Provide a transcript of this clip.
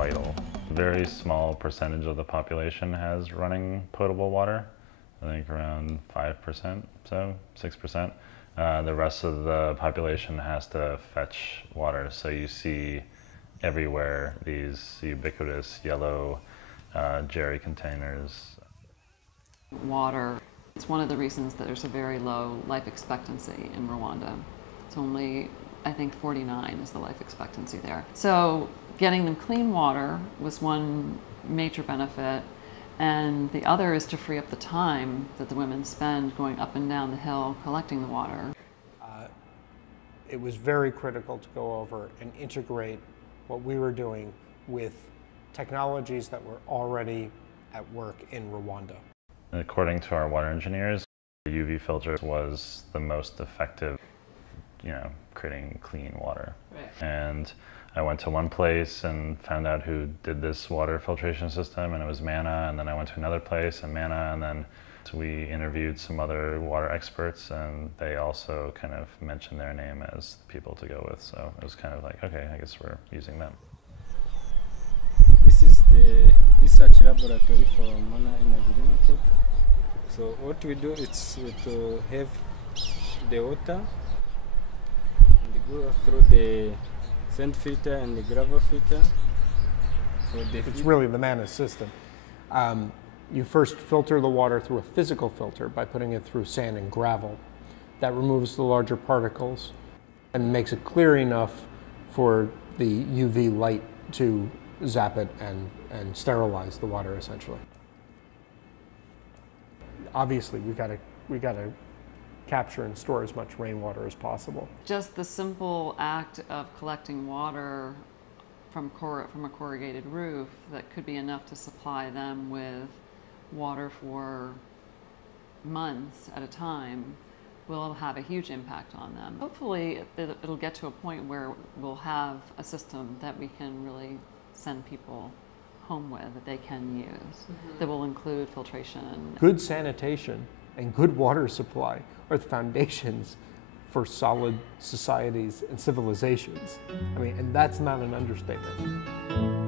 vital. A very small percentage of the population has running potable water. I think around 5%, so 6%. The rest of the population has to fetch water. So you see everywhere these ubiquitous yellow jerry containers. Water, it's one of the reasons that there's a very low life expectancy in Rwanda. It's only, I think, 49 is the life expectancy there. So getting them clean water was one major benefit, and the other is to free up the time that the women spend going up and down the hill collecting the water. It was very critical to go over and integrate what we were doing with technologies that were already at work in Rwanda. According to our water engineers, the UV filter was the most effective, creating clean water. Right. And I went to one place and found out who did this water filtration system, and it was Manna, and then I went to another place and Manna, and then we interviewed some other water experts, and they also kind of mentioned their name as the people to go with. So it was kind of like, okay, I guess we're using them. This is the research laboratory for Manna Energy Limited. So what we do is to have the water and go through the sand filter and the gravel filter. It's really the Manna system. You first filter the water through a physical filter by putting it through sand and gravel. That removes the larger particles and makes it clear enough for the UV light to zap it and sterilize the water, essentially. Obviously, we gotta capture and store as much rainwater as possible. Just the simple act of collecting water from a corrugated roof that could be enough to supply them with water for months at a time will have a huge impact on them. Hopefully it'll get to a point where we'll have a system that we can really send people home with, that they can use, that will include filtration. Good sanitation and good water supply are the foundations for solid societies and civilizations. I mean, and that's not an understatement.